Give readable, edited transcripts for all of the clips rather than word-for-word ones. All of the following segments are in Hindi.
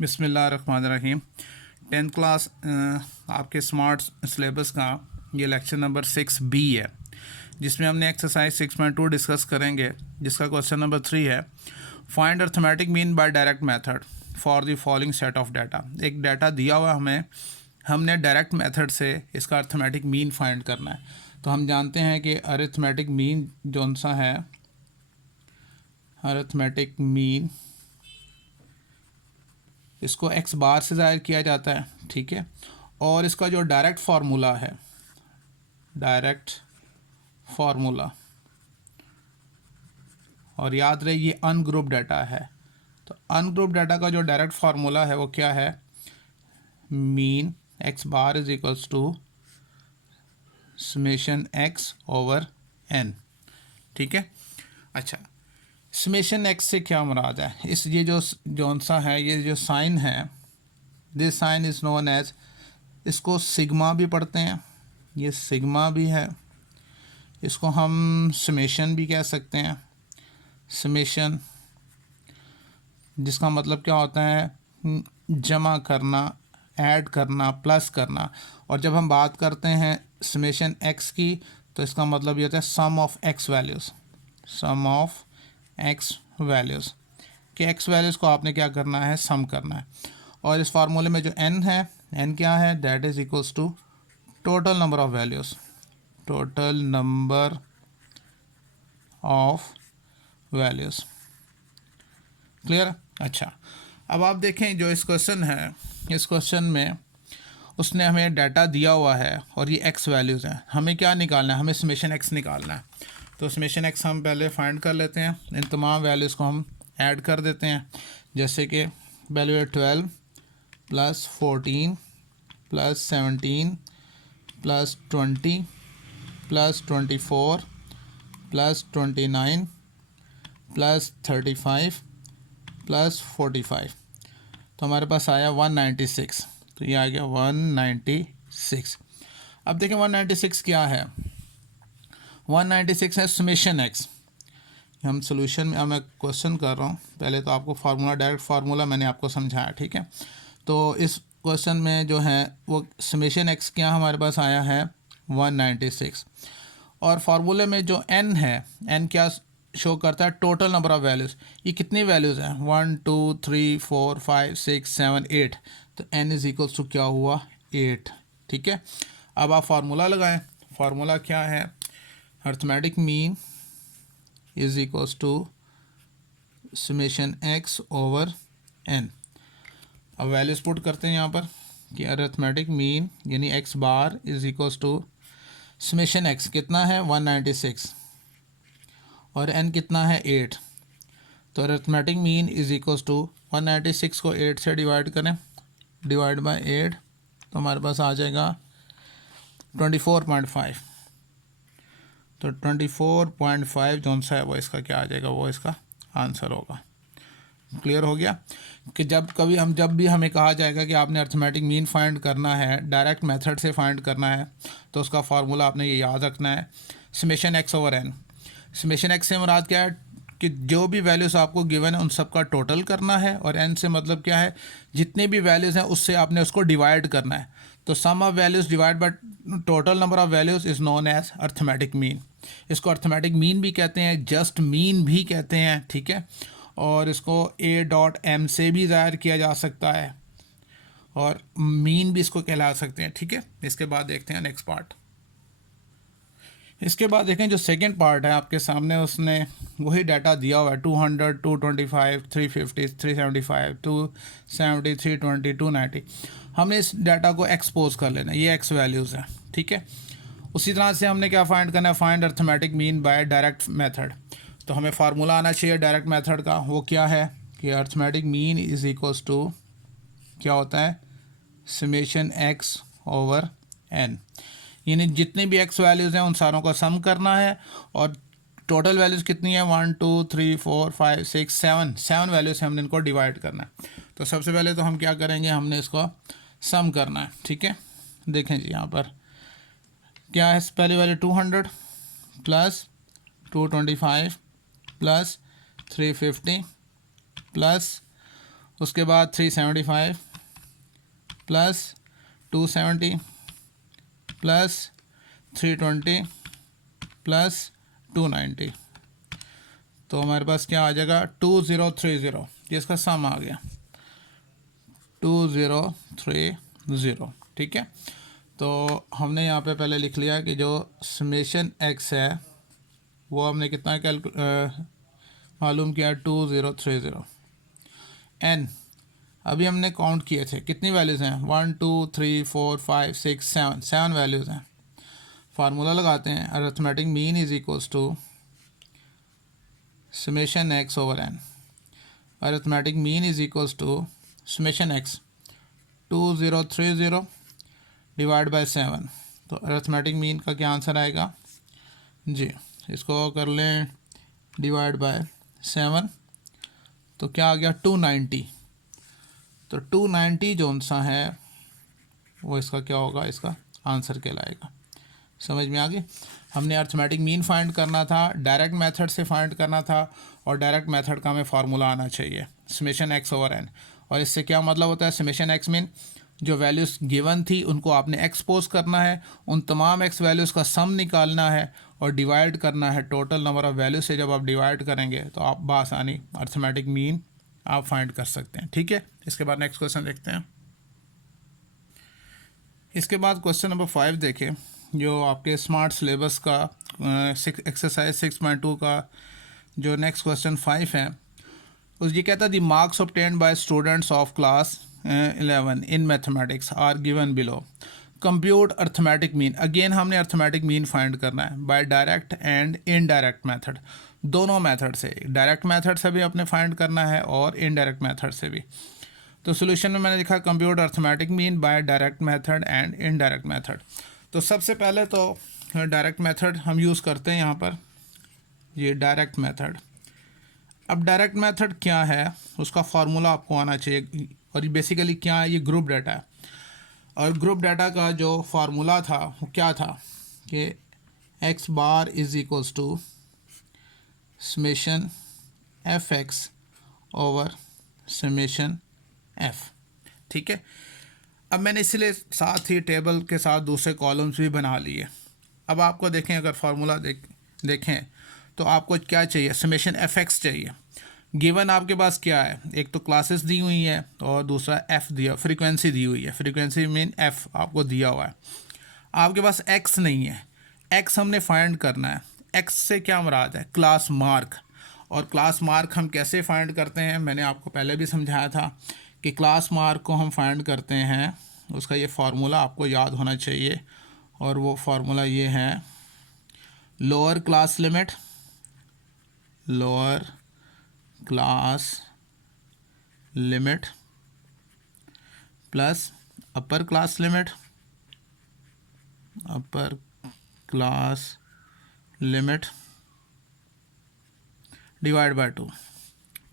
बिस्मिल्लाहिर्रहमानिर्रहीम। 10th क्लास आपके स्मार्ट सिलेबस का ये लेक्चर नंबर 6B है, जिसमें हमने एक्सरसाइज 6.2 डिस्कस करेंगे, जिसका क्वेश्चन नंबर 3 है। Find arithmetic mean by direct method for the following set of data. एक डाटा दिया हुआ हमें, हमने डायरेक्ट मेथड से इसका अर्थमेटिक मीन फाइंड करना है। तो हम जानते हैं कि अरिथमेटिक मीन जौन सा है, अरिथमेटिक मीन इसको x बार से ज़ाहिर किया जाता है, ठीक है। और इसका जो डायरेक्ट फार्मूला है, डायरेक्ट फार्मूला, और याद रहे ये अनग्रुप डाटा है, तो अनग्रुप डाटा का जो डायरेक्ट फार्मूला है वो क्या है, mean x bar is equals to summation x over n, ठीक है। अच्छा, समेशन x से क्या मुराद है, इस ये जो जौन सा है, ये जो साइन है, this sign is known as, इसको सिग्मा भी पढ़ते हैं, ये सिग्मा भी है, इसको हम समेशन भी कह सकते हैं, समेशन, जिसका मतलब क्या होता है, जमा करना, ऐड करना, प्लस करना। और जब हम बात करते हैं समेशन x की, तो इसका मतलब ये होता है sum of x values, sum of x values, कि x वैल्यूज़ को आपने क्या करना है, सम करना है। और इस फार्मूले में जो n है, n क्या है, that is equals to total number of values, total number of values. Clear. अच्छा, अब आप देखें जो इस क्वेश्चन है, इस क्वेश्चन में उसने हमें डाटा दिया हुआ है और ये x वैल्यूज़ हैं, हमें क्या निकालना है, हमें समेशन x निकालना है। तो समेशन x हम पहले फाइंड कर लेते हैं, इन तमाम वैल्यूज़ को हम ऐड कर देते हैं। जैसे कि वैल्यू है 12 plus 14 plus 17 plus 20 plus 24 plus 29 plus 35 plus 45, तो हमारे पास आया 196, तो ये आ गया 196। अब देखें 196 क्या है, 196 है समेशन x। हम सोल्यूशन में, मैं क्वेश्चन कर रहा हूँ, पहले तो आपको फार्मूला, डायरेक्ट फार्मूला मैंने आपको समझाया, ठीक है। तो इस क्वेश्चन में जो है वो समेशन x क्या हमारे पास आया है 196, और फार्मूले में जो n है, n क्या शो करता है, टोटल नंबर ऑफ़ वैल्यूज़। ये कितनी वैल्यूज़ हैं, 1 2 3 4 5 6 7 8, तो n इज़ इक्वल्स टू क्या हुआ, 8, ठीक है। अब आप फार्मूला लगाएं, फार्मूला क्या है, arithmetic mean is equals to summation x over n। अब वैल्यूज़ पुट करते हैं यहाँ पर कि अर्थमेटिक मीन यानी x bar is equals to summation x कितना है 196 और n कितना है 8, तो arithmetic mean is equals to 196 को 8 से डिवाइड करें, डिवाइड बाय 8, तो हमारे पास आ जाएगा 24.5, तो 24.5 जौन सा है वो इसका क्या आ जाएगा, वो इसका आंसर होगा। क्लियर हो गया कि जब भी हमें कहा जाएगा कि आपने अर्थमेटिक मीन फाइंड करना है, डायरेक्ट मेथड से फाइंड करना है, तो उसका फार्मूला आपने ये याद रखना है, summation x over n। Summation x से मुराद क्या है कि जो भी वैल्यूज़ आपको गिवन है उन सब का टोटल करना है, और n से मतलब क्या है, जितने भी वैल्यूज़ हैं उससे आपने उसको डिवाइड करना है। तो sum of values divide by total number of values is known as arithmetic mean. इसको अर्थमेटिक मीन भी कहते हैं, जस्ट मीन भी कहते हैं, ठीक है। और इसको a.m से भी ज़ाहिर किया जा सकता है, और मीन भी इसको कहला सकते हैं, ठीक है। इसके बाद देखते हैं नेक्स्ट पार्ट। इसके बाद देखें जो सेकंड पार्ट है आपके सामने, उसने वही डाटा दिया हुआ है 200 225 350 375 270 320 290। हमने इस डाटा को एक्सपोज कर लेना, ये x वैल्यूज़ हैं, ठीक है। उसी तरह से हमने क्या फाइंड करना है, find arithmetic mean by direct method. तो हमें फार्मूला आना चाहिए डायरेक्ट मेथड का, वो क्या है कि arithmetic mean is equals to क्या होता है, समेशन x ओवर n, यानी जितने भी x वैल्यूज़ हैं उन सारों का सम करना है, और टोटल वैल्यूज़ कितनी है 1 2 3 4 5 6 7 वैल्यूज़ से हमने इनको डिवाइड करना है। तो सबसे पहले तो हम क्या करेंगे, हमने इसको सम करना है, ठीक है। देखें जी यहाँ पर क्या है, पहली वैल्यू 200 प्लस 225 प्लस 350 प्लस उसके बाद 375 प्लस 270 प्लस 320 प्लस 290, तो हमारे पास क्या आ जाएगा 2030, ये इसका सम आ गया 2030। ठीक है, तो हमने यहाँ पे पहले लिख लिया कि जो समेशन एक्स है वो हमने कितना मालूम किया 2030। एन अभी हमने काउंट किए थे, कितनी वैल्यूज़ हैं 1 2 3 4 5 6 7, 7 वैल्यूज़ हैं। फार्मूला लगाते हैं, arithmetic mean is equals to summation x over n. Arithmetic mean is equals to summation x 2030 divide by 7, तो अरिथमेटिक मीन का क्या आंसर आएगा जी, इसको कर लें डिवाइड बाय 7, तो क्या आ गया 290। तो 290 जो सा है वो इसका क्या होगा, इसका आंसर कहलाएगा। समझ में आ गई। हमने अरिथमेटिक मीन फाइंड करना था, डायरेक्ट मेथड से फाइंड करना था, और डायरेक्ट मेथड का हमें फार्मूला आना चाहिए समेशन एक्स ओवर एन। और इससे क्या मतलब होता है, समेशन एक्स मीन जो वैल्यूज़ गिवन थी उनको आपने एक्सपोज करना है, उन तमाम एक्स वैल्यूज़ का सम निकालना है और डिवाइड करना है टोटल नंबर ऑफ़ वैल्यूज से। जब आप डिवाइड करेंगे तो आप बआसानी अरिथमेटिक मीन आप फाइंड कर सकते हैं। ठीक है, इसके बाद नेक्स्ट क्वेश्चन देखते हैं। इसके बाद क्वेश्चन नंबर 5 देखें, जो आपके स्मार्ट सिलेबस का एक्सरसाइज 6.2 का जो नेक्स्ट क्वेश्चन 5 है, उस ये कहता है the marks obtained by students of class 11 in mathematics are given below, compute arithmetic mean. Again हमने अरिथमेटिक मीन फाइंड करना है by direct and indirect method, दोनों मेथड से, डायरेक्ट मेथड से भी अपने फाइंड करना है और इनडायरेक्ट मेथड से भी। तो सोल्यूशन में मैंने लिखा compute arithmetic mean by direct method and indirect method. तो सबसे पहले तो डायरेक्ट मेथड हम यूज़ करते हैं यहाँ पर, ये डायरेक्ट मेथड। अब डायरेक्ट मेथड क्या है उसका फार्मूला आपको आना चाहिए, और ये बेसिकली क्या है, ये ग्रुप डाटा है। और ग्रुप डाटा का जो फार्मूला था वो क्या था कि x bar is equals to summation f x over summation f. ठीक है, अब मैंने इसलिए साथ ही टेबल के साथ दूसरे कॉलम्स भी बना लिए। अब आपको देखें, अगर फार्मूला देखें तो आपको क्या चाहिए, समेशन एफ एक्स चाहिए। गिवन आपके पास क्या है, एक तो क्लासेस दी हुई है और दूसरा एफ दिया, फ्रीक्वेंसी दी हुई है, फ्रीक्वेंसी मीन एफ आपको दिया हुआ है। आपके पास एक्स नहीं है, एक्स हमने फाइंड करना है। एक्स से क्या मुराद है, क्लास मार्क। और क्लास मार्क हम कैसे फाइंड करते हैं, मैंने आपको पहले भी समझाया था कि क्लास मार्क को हम फाइंड करते हैं, उसका ये फार्मूला आपको याद होना चाहिए, और वो फार्मूला ये है lower class limit, lower class limit plus upper class limit, upper class limit divide by 2।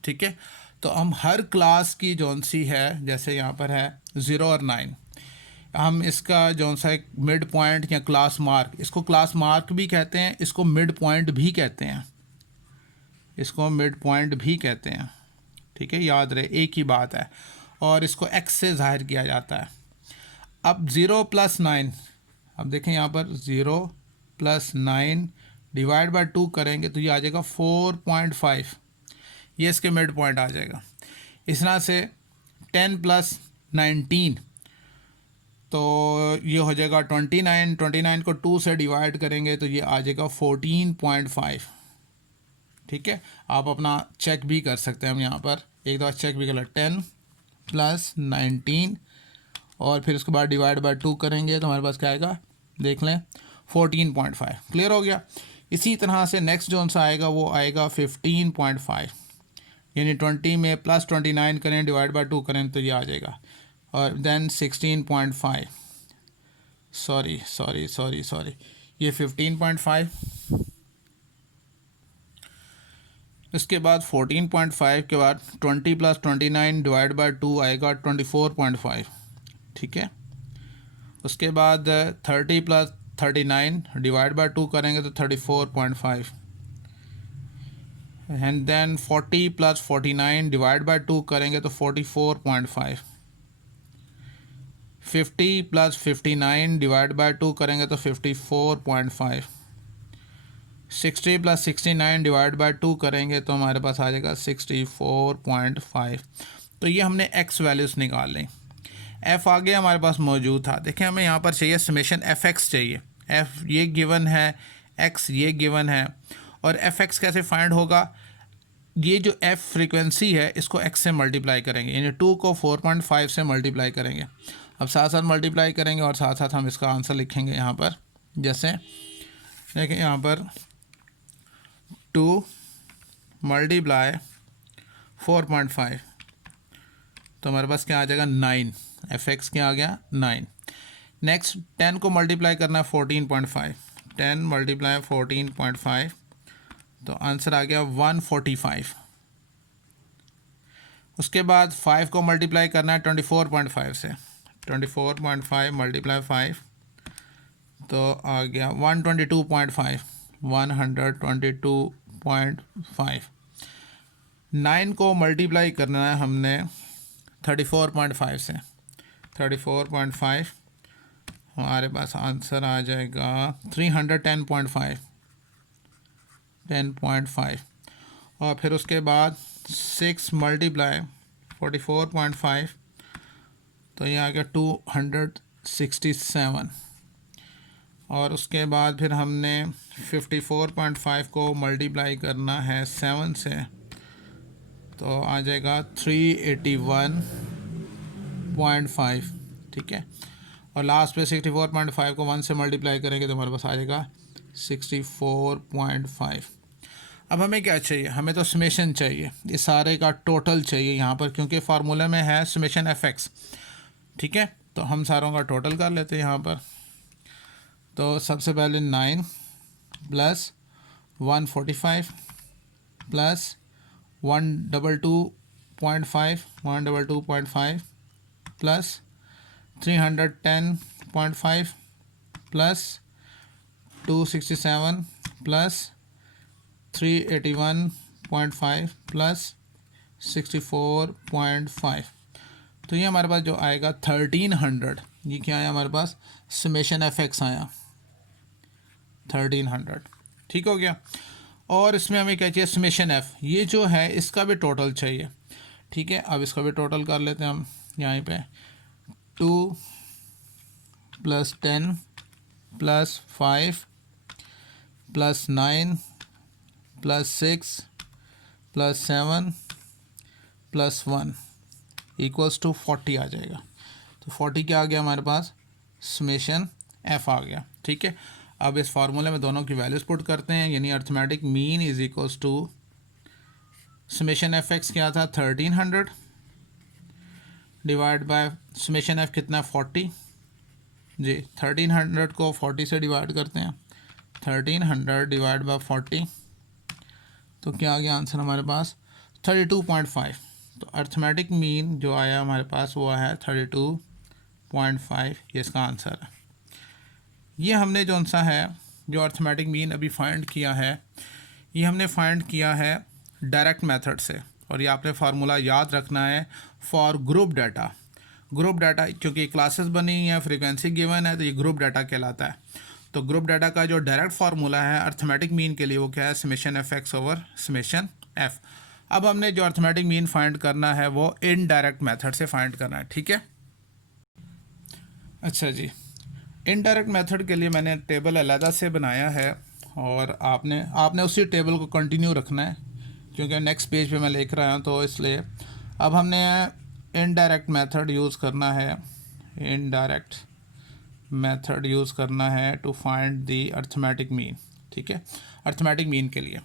ठीक है, तो हम हर क्लास की जौन सी है, जैसे यहाँ पर है 0 और 9, हम इसका जौन सा एक मिड पॉइंट या क्लास मार्क, इसको क्लास मार्क भी कहते हैं, इसको मिड पॉइंट भी कहते हैं, इसको मिड पॉइंट भी कहते हैं। ठीक है, याद रहे एक ही बात है, और इसको एक्स से ज़ाहिर किया जाता है। अब 0 + 9, अब देखें यहाँ पर 0 + 9 डिवाइड बाय 2 करेंगे तो ये आ जाएगा 4.5, ये इसके मिड पॉइंट आ जाएगा। इस तरह से 10 + 19 तो ये हो जाएगा 29, 29 को 2 से डिवाइड करेंगे तो ये आ जाएगा 14.5। ठीक है, आप अपना चेक भी कर सकते हैं, हम यहाँ पर एक दफ़ा चेक भी कर लें, 10 + 19 और फिर उसके बाद डिवाइड बाय 2 करेंगे तो हमारे पास क्या आएगा, देख लें 14.5। क्लियर हो गया। इसी तरह से नेक्स्ट जो सा आएगा वो आएगा 15.5, यानी 20 में प्लस 29 करें डिवाइड बाय 2 करें तो ये आ जाएगा, और देन 16.5, सॉरी ये 15.5, इसके बाद 14.5 के बाद 20 + 29 डिवाइड बाय 2 आएगा 24.5। ठीक है, उसके बाद 30 + 39 डिवाइड बाय 2 करेंगे तो 34.5, and then 40 plus 49 divide by 2 करेंगे तो 44.5। 50 प्लस 59 डिवाइड बाय 2 करेंगे तो 54.5। 60 प्लस 69 डिवाइड बाय 2 करेंगे तो हमारे पास आ जाएगा 64.5। तो ये हमने एक्स वैल्यूज़ निकाल ली। एफ़ आगे हमारे पास मौजूद था। देखें हमें यहाँ पर चाहिए समेशन एफ एक्स चाहिए। एफ़ ये गिवन है, एक्स ये गिवन है, और एफ एक्स कैसे फाइंड होगा? ये जो एफ़ फ्रीक्वेंसी है इसको एक्स से मल्टीप्लाई करेंगे, यानी 2 को 4.5 से मल्टीप्लाई करेंगे। अब साथ साथ मल्टीप्लाई करेंगे और साथ साथ हम इसका आंसर लिखेंगे यहाँ पर। जैसे देखें यहाँ पर 2 मल्टीप्लाई 4.5 तो हमारे पास क्या आ जाएगा 9। एफ एक्स क्या आ गया 9। नेक्स्ट 10 को मल्टीप्लाई करना है 14.5। 10 मल्टीप्लाई 14.5 तो आंसर आ गया 145। उसके बाद 5 को मल्टीप्लाई करना है 24.5 से। 24.5 मल्टीप्लाई 5 तो आ गया 122.5। 122.5। 9 को मल्टीप्लाई करना है हमने 34.5 से। 34.5 हमारे पास आंसर आ जाएगा 310.5। 10.5 और फिर उसके बाद 6 मल्टीप्लाई 44.5 तो ये आ गया 267। और उसके बाद फिर हमने 54.5 को मल्टीप्लाई करना है 7 से तो आ जाएगा 381.5। ठीक है, और लास्ट पे 64.5 को 1 से मल्टीप्लाई करेंगे तो हमारे पास आ जाएगा 64.5। अब हमें क्या चाहिए? हमें तो समेशन चाहिए, ये सारे का टोटल चाहिए यहाँ पर, क्योंकि फार्मूले में है समेशन एफ एक्स। ठीक है, तो हम सारों का टोटल कर लेते हैं यहाँ पर। तो सबसे पहले 9 plus 145 plus 122.5 plus 310.5 plus 267 plus 381.5 plus 64.5 तो ये हमारे पास जो आएगा 1300। ये क्या आया हमारे पास? समेशन एफ एक्स आया 1300। ठीक हो गया। और इसमें हमें क्या चाहिए? समेशन एफ, ये जो है इसका भी टोटल चाहिए। ठीक है, अब इसका भी टोटल कर लेते हैं हम। यहाँ पे 2 plus 10 plus 5 plus 9 plus 6 plus 7 plus 1 equals to 40 आ जाएगा। तो 40 क्या आ गया हमारे पास? समेशन एफ आ गया। ठीक है, अब इस फार्मूले में दोनों की वैल्यूज पुट करते हैं, यानी arithmetic mean is equals to summation f x क्या था 1300 डिवाइड बाय समेशन एफ कितना 40 जी। 1300 को 40 से डिवाइड करते हैं, 1300 डिवाइड बाय 40 तो क्या आ गया आंसर हमारे पास 32.5। तो अर्थमेटिक मीन जो आया हमारे पास वो है 32.5, ये इसका आंसर है। ये हमने जो सा है जो अर्थमेटिक मीन अभी फाइंड किया है, ये हमने फाइंड किया है डायरेक्ट मेथड से। और ये आपने फार्मूला याद रखना है for group data. Group data क्योंकि क्लासेस बनी हैं, फ्रीक्वेंसी गिवन है, तो ये ग्रुप डाटा कहलाता है। तो ग्रुप डाटा का जो डायरेक्ट फार्मूला है अर्थमेटिक मीन के लिए वो क्या है? Summation f x over summation F. अब हमने जो अर्थमेटिक मीन फाइंड करना है वो इनडायरेक्ट मेथड से फाइंड करना है। ठीक है, अच्छा जी, इनडायरेक्ट मेथड के लिए मैंने टेबल अलहदा से बनाया है और आपने उसी टेबल को कंटिन्यू रखना है, क्योंकि नेक्स्ट पेज पे मैं लिख रहा हूँ तो इसलिए। अब हमने इनडायरेक्ट मेथड यूज़ करना है, इनडायरेक्ट मेथड यूज़ करना है to find the arithmetic mean. ठीक है, अर्थमेटिक मीन के लिए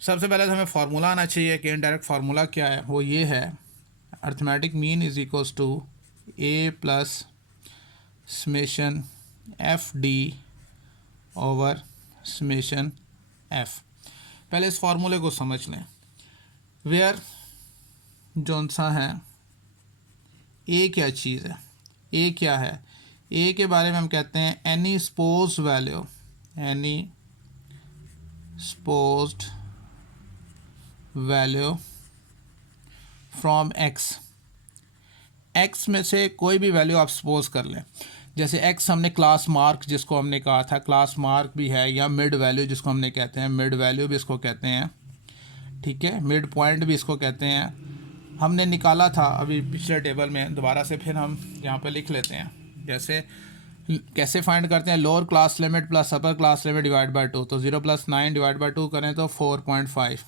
सबसे पहले तो हमें फार्मूला आना चाहिए कि इनडायरेक्ट फार्मूला क्या है। वो ये है arithmetic mean is equals to a plus summation f d over summation f. पहले इस फार्मूले को समझ लें। वेयर जौन सा है ए क्या चीज़ है? ए क्या है? ए के बारे में हम कहते हैं any suppose value, any supposed value from x में से कोई भी वैल्यू आप सपोज कर लें। जैसे एक्स हमने क्लास मार्क जिसको हमने कहा था, क्लास मार्क भी है, या मिड वैल्यू जिसको हमने कहते हैं, मिड वैल्यू भी इसको कहते हैं, ठीक है, मिड पॉइंट भी इसको कहते हैं। हमने निकाला था अभी पिछले टेबल में, दोबारा से फिर हम यहाँ पे लिख लेते हैं। जैसे कैसे फाइंड करते हैं, lower class limit plus upper class limit divide by 2, तो 0 + 9 डिवाइड बाय 2 करें तो 4.5,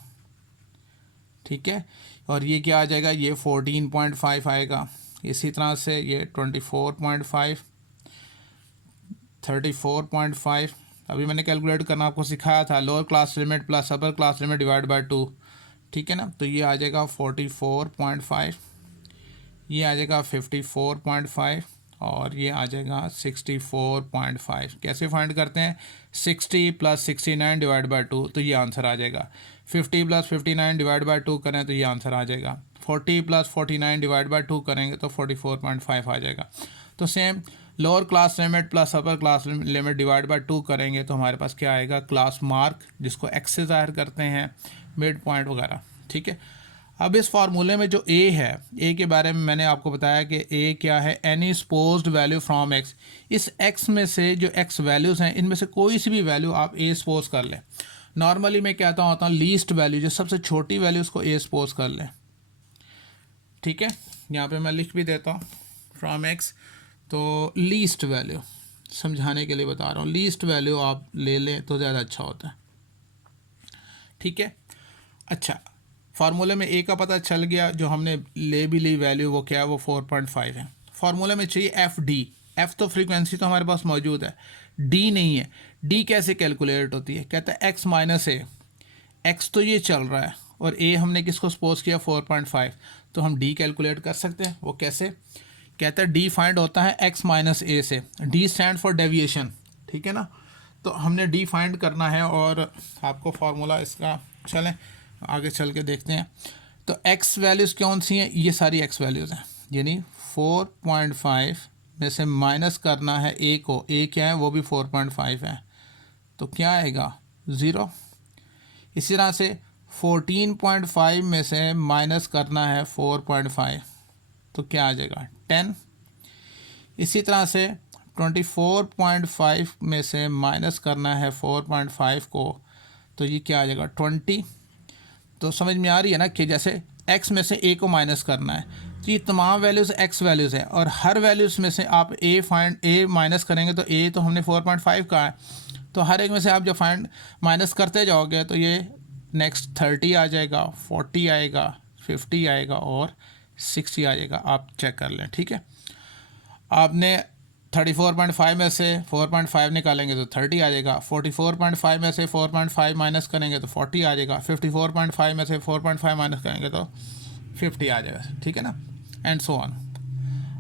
ठीक है। और ये क्या आ जाएगा, ये 14.5 आएगा। इसी तरह से ये 24.5, 34.5। अभी मैंने कैलकुलेट करना आपको सिखाया था, lower class limit plus upper class limit divide by 2, ठीक है ना। तो ये आ जाएगा 44.5, ये आ जाएगा 54.5, और ये आ जाएगा 64.5। कैसे फाइंड करते हैं, 60 + 69 डिवाइड बाय 2, तो ये आंसर आ जाएगा। 50 + 59 डिवाइड बाय 2 करें तो ये आंसर आ जाएगा। 40 + 49 डिवाइड बाय 2 करेंगे तो 44.5 आ जाएगा। तो same lower class limit plus upper class limit divide by 2 करेंगे तो हमारे पास क्या आएगा, क्लास मार्क जिसको एक्स से ज़ाहिर करते हैं, मिड पॉइंट वगैरह, ठीक है। अब इस फार्मूले में जो ए है, ए के बारे में मैंने आपको बताया कि ए क्या है, any supposed value from x. इस एक्स में से जो एक्स वैल्यूज़ हैं इनमें से कोई सी भी वैल्यू आप ए सपोज कर लें। नॉर्मली मैं कहता होता हूँ लीस्ट वैल्यू, जो सबसे छोटी वैल्यू उसको ए सपोज कर लें, ठीक है। यहाँ पे मैं लिख भी देता हूँ फ्रॉम एक्स, तो लीस्ट वैल्यू समझाने के लिए बता रहा हूँ, लीस्ट वैल्यू आप ले लें तो ज़्यादा अच्छा होता है, ठीक है। अच्छा, फार्मूले में ए का पता चल गया, जो हमने ले भी ली वैल्यू वो क्या है, वो 4.5 है। फार्मूले में चाहिए एफ डी, एफ तो फ्रीक्वेंसी तो हमारे पास मौजूद है, डी नहीं है। डी कैसे कैलकुलेट होती है, कहता है एक्स माइनस ए, एक्स तो ये चल रहा है और ए हमने किसको सपोज किया 4.5, तो हम डी कैलकुलेट कर सकते हैं। वो कैसे, कहता है डी फाइंड होता है एक्स माइनस ए से, डी स्टैंड फॉर डेविएशन, ठीक है ना। तो हमने डी फाइंड करना है और आपको फार्मूला इसका, चलें आगे चल के देखते हैं। तो एक्स वैल्यूज़ कौन सी हैं, ये सारी एक्स वैल्यूज़ हैं, यानी 4.5 में से माइनस करना है ए को, ए क्या है, वो भी 4.5 है, तो क्या आएगा 0। इसी तरह से 14.5 में से माइनस करना है 4.5, तो क्या आ जाएगा 10। इसी तरह से 24.5 में से माइनस करना है 4.5 को, तो ये क्या आ जाएगा 20। तो समझ में आ रही है ना कि जैसे x में से a को माइनस करना है, तो ये तमाम वैल्यूज़ x वैल्यूज़ हैं, और हर वैल्यूज़ में से आप a माइनस करेंगे, तो a तो हमने 4.5 का है, तो हर एक में से आप जब फाइंड माइनस करते जाओगे तो ये नेक्स्ट 30 आ जाएगा, 40 आएगा, 50 आएगा और 60 आ जाएगा। आप चेक कर लें, ठीक है। आपने 34.5 में से 4.5 निकालेंगे तो 30 आ जाएगा, 44.5 में से 4.5 माइनस करेंगे तो 40 आ जाएगा, 54.5 में से 4.5 माइनस करेंगे तो 50 आ जाएगा, ठीक है ना, एंड सो ऑन।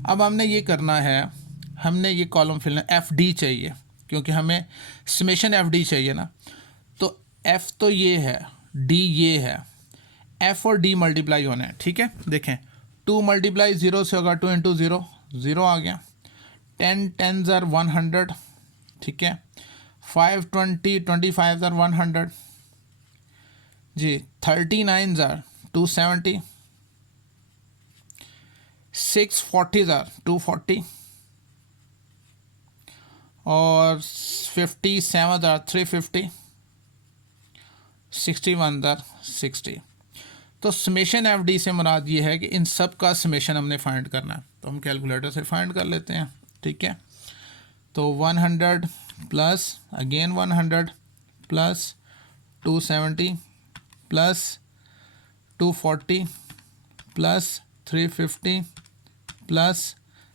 अब हमने ये करना है, हमने ये कॉलम फिल एफ डी चाहिए, क्योंकि हमें समेशन एफ डी चाहिए ना। तो एफ तो ये है, डी ये है, एफ और डी मल्टीप्लाई होने हैं, ठीक है। देखें 2 × 0 से होगा, 2 × 0 0 आ गया, 10 10s are 100, ठीक है। 5 20 25s are 100 ji, 39s are 270, 6 40s are 240 और 57s are 350, 61s are 60। तो समेशन एफ डी से मुराद ये है कि इन सब का समेशन हमने फाइंड करना है, तो हम कैलकुलेटर से फाइंड कर लेते हैं, ठीक है। तो 100 plus again 100 plus 270 plus 240 plus 350 plus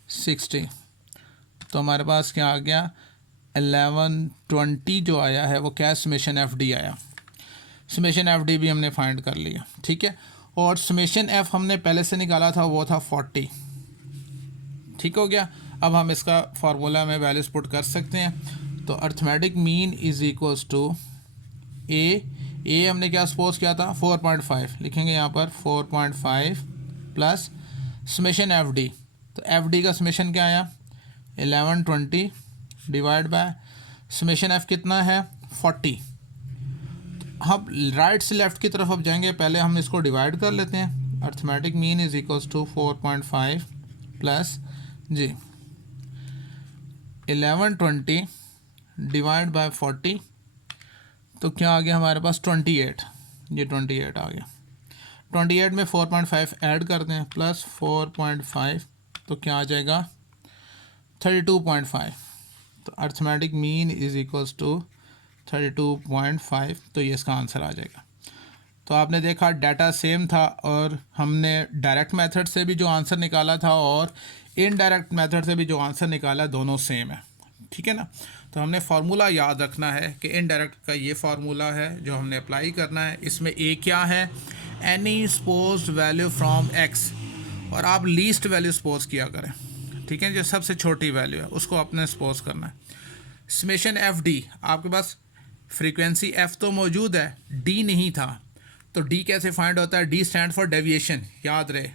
60, तो हमारे पास क्या आ गया 1120 जो आया है वो क्या समेशन एफ डी आया। समेशन एफ डी भी हमने फाइंड कर लिया, ठीक है। और समेशन एफ हमने पहले से निकाला था, वो था 40, ठीक हो गया। अब हम इसका फार्मूला में वैल्यूज पुट कर सकते हैं। तो arithmetic mean is equals to A हमने क्या सपोज किया था 4.5, लिखेंगे यहाँ पर 4.5 प्लस समेशन एफ डी, तो एफ डी का समेशन क्या आया 1120 डिवाइड बाय समेशन एफ कितना है 40। हम राइट से लेफ़्ट की तरफ अब जाएंगे, पहले हम इसको डिवाइड कर लेते हैं। Arithmetic mean is equals to 4.5 plus जी 1120 डिवाइड बाय 40, तो क्या आ गया हमारे पास 28, ये 28 आ गया। 28 में 4.5 ऐड कर दें प्लस 4.5, तो क्या आ जाएगा 32.5। तो arithmetic mean is equals to 32.5, तो ये इसका आंसर आ जाएगा। तो आपने देखा डाटा सेम था और हमने डायरेक्ट मेथड से भी जो आंसर निकाला था और इनडायरेक्ट मेथड से भी जो आंसर निकाला, दोनों सेम है, ठीक है ना। तो हमने फार्मूला याद रखना है कि इनडायरेक्ट का ये फार्मूला है जो हमने अप्लाई करना है। इसमें ए क्या है, any suppose value from x, और आप लीस्ट वैल्यू सपोज किया करें, ठीक है, जो सबसे छोटी वैल्यू है उसको आपने सपोज करना है। समेशन एफ डी, आपके पास फ्रीक्वेंसी एफ तो मौजूद है, डी नहीं था, तो डी कैसे फाइंड होता है, डी स्टैंड फॉर डेविएशन, याद रहे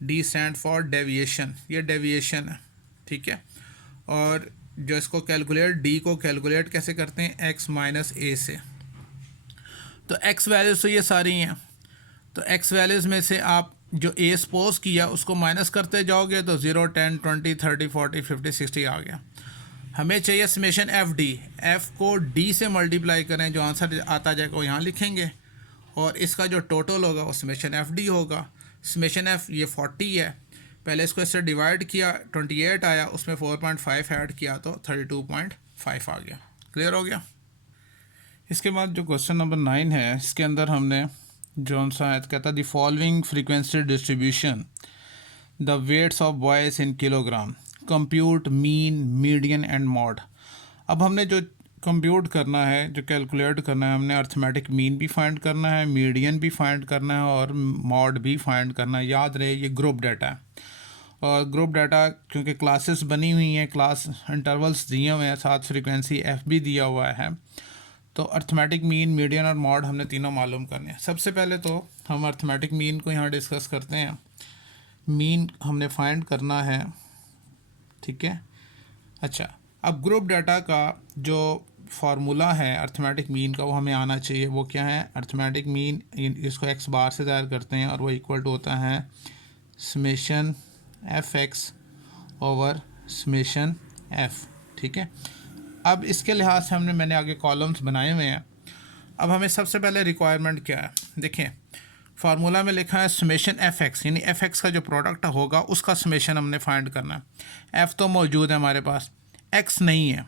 डी स्टैंड फॉर डेविएशन, ये डेविएशन है, ठीक है। और जो इसको कैलकुलेट, डी को कैलकुलेट कैसे करते हैं, एक्स माइनस ए से। तो एक्स वैल्यूज़ तो ये सारी हैं, तो एक्स वैल्यूज़ में से आप जो ए सपोज किया उसको माइनस करते जाओगे तो 0, 10, 20, 30, 40, 50, 60 आ गया। हमें चाहिए समेशन एफ डी, एफ को डी से मल्टीप्लाई करें, जो आंसर आता जाएगा वो यहाँ लिखेंगे, और इसका जो टोटल होगा वो समेशन एफ डी होगा। समेशन एफ ये 40 है, पहले इसको इससे डिवाइड किया, 28 आया, उसमें 4.5 ऐड किया तो 32.5 आ गया। क्लियर हो गया। इसके बाद जो क्वेश्चन नंबर 9 है, इसके अंदर हमने जो सा है, कहता है the following frequency distribution the weights of boys in kilogram, compute mean, median and mode. अब हमने जो कंप्यूट करना है, जो कैलकुलेट करना है, हमने अर्थमेटिक मीन भी फाइंड करना है, मीडियन भी फाइंड करना है और मॉड भी फाइंड करना है। याद रहे ये ग्रुप डाटा है, और ग्रुप डाटा क्योंकि क्लासेस बनी हुई हैं, क्लास इंटरवल्स दिए हुए हैं, साथ फ्रीक्वेंसी एफ भी दिया हुआ है, तो अर्थमेटिक मीन, मीडियन और मॉड हमने तीनों मालूम करने हैं। सबसे पहले तो हम अर्थमेटिक मीन को यहाँ डिस्कस करते हैं। मीन हमने फाइंड करना है, ठीक है। अच्छा, अब ग्रुप डाटा का जो फार्मूला है अर्थमेटिक मीन का, वो हमें आना चाहिए। वो क्या है, अर्थमेटिक मीन, इसको एक्स बार से ज़ाहिर करते हैं और वो इक्वल टू होता है summation f x over summation f, ठीक है। अब इसके लिहाज से मैंने आगे कॉलम्स बनाए हुए हैं। अब हमें सबसे पहले रिक्वायरमेंट क्या है, देखिए फार्मूला में लिखा है समेशन एफ एक्स, यानी एफ एक्स का जो प्रोडक्ट होगा उसका समेशन हमने फाइंड करना है। एफ़ तो मौजूद है हमारे पास, एक्स नहीं है,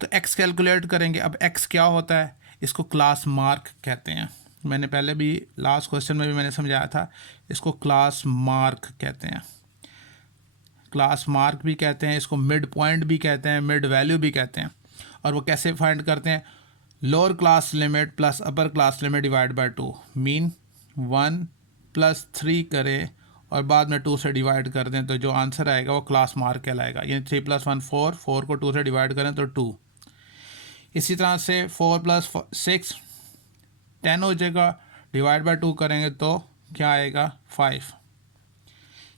तो एक्स कैलकुलेट करेंगे। अब एक्स क्या होता है, इसको क्लास मार्क कहते हैं। मैंने पहले भी लास्ट क्वेश्चन में भी मैंने समझाया था, इसको क्लास मार्क कहते हैं, क्लास मार्क भी कहते हैं, इसको मिड पॉइंट भी कहते हैं, मिड वैल्यू भी कहते हैं। और वो कैसे फाइंड करते हैं, lower class limit plus upper class limit divide by 2, mean 1 + 3 करें और बाद में 2 से डिवाइड कर दें, तो जो आंसर आएगा वो क्लास मार्क कहलाएगा। यानी 3 + 1 4, 4 को 2 से डिवाइड करें तो 2। इसी तरह से 4 + 6 10 हो जाएगा, डिवाइड बाय 2 करेंगे तो क्या आएगा 5।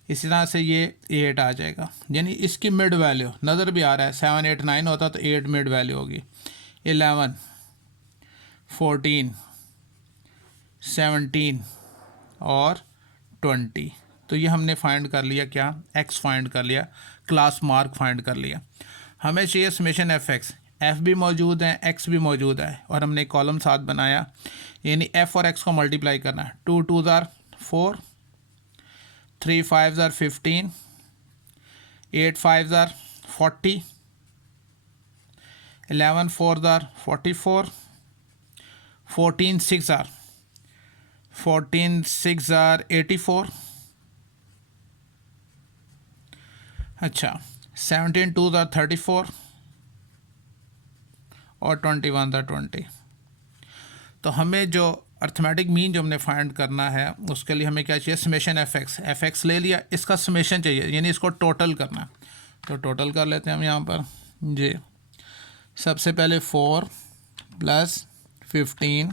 इसी तरह से ये 8 आ जाएगा, यानी इसकी मिड वैल्यू नज़र भी आ रहा है, 7, 8, 9 होता तो 8 मिड वैल्यू होगी। 11, 14, 17 और 20, तो ये हमने फाइंड कर लिया, क्या, एक्स फाइंड कर लिया, क्लास मार्क फाइंड कर लिया। हमें चाहिए समेशन एफ एक्स, एफ भी मौजूद है, एक्स भी मौजूद है, और हमने कॉलम साथ बनाया, यानी एफ और एक्स को मल्टीप्लाई करना है। 2 2s are 4, 3 5s are 15, 8 5s are 40, 11 4s are 44, 14 6s are 84, अच्छा 17 2s are 34 और 21 are 20। तो हमें जो अर्थमेटिक मीन जो हमने फाइंड करना है उसके लिए हमें क्या चाहिए, समेशन एफ एक्स ले लिया, इसका समेशन चाहिए, यानी इसको टोटल करना है। तो टोटल कर लेते हैं हम यहाँ पर जी। सबसे पहले 4 + 15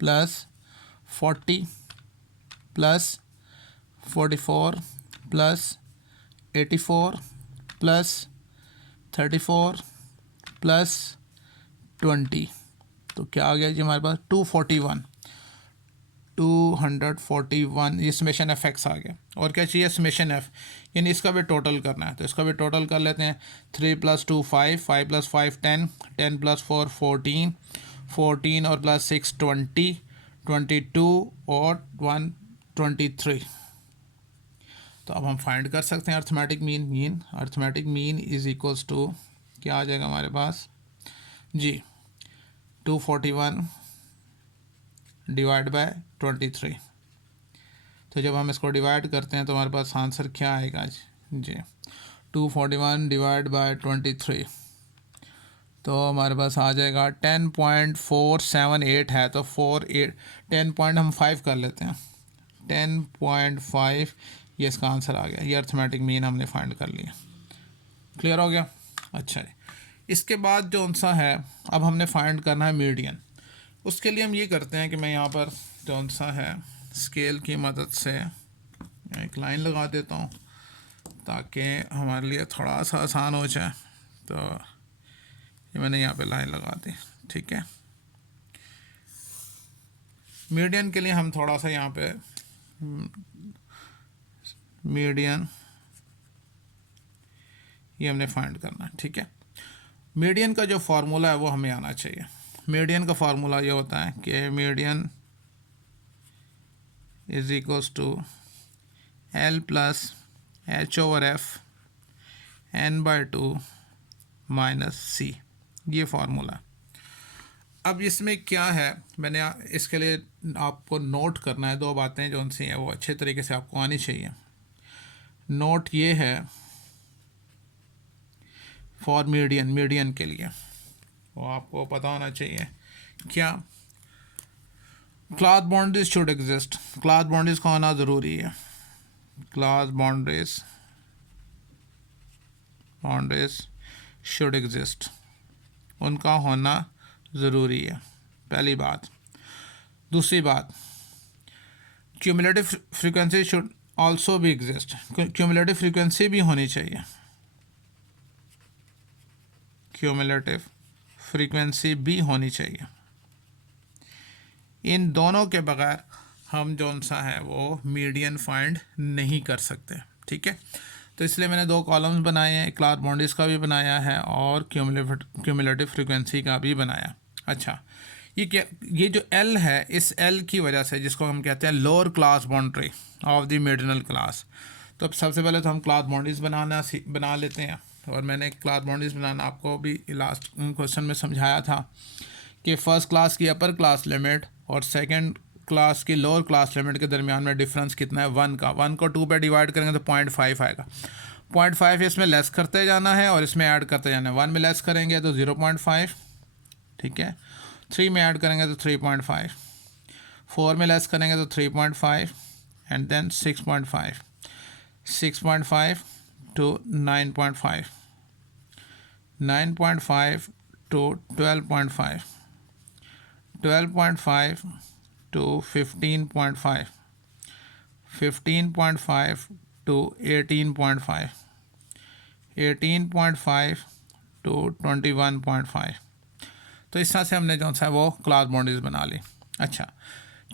+ 40 + 44 + 84 + 34 + 20, तो क्या आ गया जी हमारे पास 241 ये समेशन एफ एक्स आ गया। और क्या चाहिए समेशन एफ, यानी इसका भी टोटल करना है, तो इसका भी टोटल कर लेते हैं। 3 + 2 5, 5 + 5 10, 10 + 4 14, 14 और +6 20, 22 और 1 23। तो अब हम फाइंड कर सकते हैं arithmetic mean arithmetic mean is equals to क्या आ जाएगा हमारे पास जी 241 डिवाइड बाय 23। तो जब हम इसको डिवाइड करते हैं तो हमारे पास आंसर क्या आएगा जी 241 डिवाइड बाय 23, तो हमारे पास आ जाएगा 10.478 है, तो 10 पॉइंट हम 5 कर लेते हैं, 10.5 ये इसका आंसर आ गया। ये अर्थमेटिक मीन हमने फाइंड कर लिया। क्लियर हो गया। अच्छा है, इसके बाद जो सा है अब हमने फाइंड करना है मीडियन। उसके लिए हम ये करते हैं कि मैं यहाँ पर जो सा है स्केल की मदद से एक लाइन लगा देता हूँ ताकि हमारे लिए थोड़ा सा आसान हो जाए। तो ये मैंने यहाँ पे लाइन लगा दी, ठीक है। मीडियन के लिए हम थोड़ा सा यहाँ पे मीडियन ये हमने फाइंड करना है, ठीक है। मीडियन का जो फार्मूला है वो हमें आना चाहिए। मीडियन का फार्मूला ये होता है कि median is equals to L + H/F n/2 - C, ये फार्मूला। अब इसमें क्या है, मैंने इसके लिए आपको नोट करना है, दो बातें जो उनसे हैं वो अच्छे तरीके से आपको आनी चाहिए। नोट ये है फॉर मीडियन के लिए वो आपको पता होना चाहिए क्या, class boundaries should exist, class boundaries का होना ज़रूरी है। क्लास बाउंड्रीज शुड एग्जिस्ट, उनका होना ज़रूरी है, पहली बात। दूसरी बात, क्यूमुलेटिव फ्रीक्वेंसी शुड आल्सो भी एग्जिस्ट, क्यूमुलेटिव फ्रीक्वेंसी भी होनी चाहिए, क्यूमुलेटिव फ्रीक्वेंसी भी होनी चाहिए। इन दोनों के बगैर हम जौन सा है वो मीडियन फाइंड नहीं कर सकते, ठीक है। तो इसलिए मैंने दो कॉलम्स बनाए हैं, क्लास बाउंड्रीज का भी बनाया है और क्यूमुलेटिव फ्रीक्वेंसी का भी बनाया। अच्छा, ये क्या, ये जो L है, इस L की वजह से जिसको हम कहते हैं lower class boundary of the median class, तो अब सबसे पहले तो हम क्लास बाउंड्रीज बना लेते हैं। और मैंने क्लास बाउंड्रीज बनाना आपको भी लास्ट क्वेश्चन में समझाया था कि फ़र्स्ट क्लास की अपर क्लास लिमिट और सेकंड क्लास की लोअर क्लास लिमिट के दरमियान में डिफरेंस कितना है, 1 का। 1 को 2 पे डिवाइड करेंगे तो 0.5 आएगा। 0.5 इसमें लेस करते जाना है और इसमें ऐड करते जाना है। 1 में लेस करेंगे तो 0.5, ठीक है। 3 में ऐड करेंगे तो 3.5, 4 में लेस करेंगे तो 3.5 and then 6.5, 6.5 to 9.5, 9.5 to 12.5, 12.5 to 15.5, 15.5 to 18.5, 18.5 to 21.5। तो इस तरह से हमने जो सा वो क्लास बाउंड्रीज बना ली। अच्छा,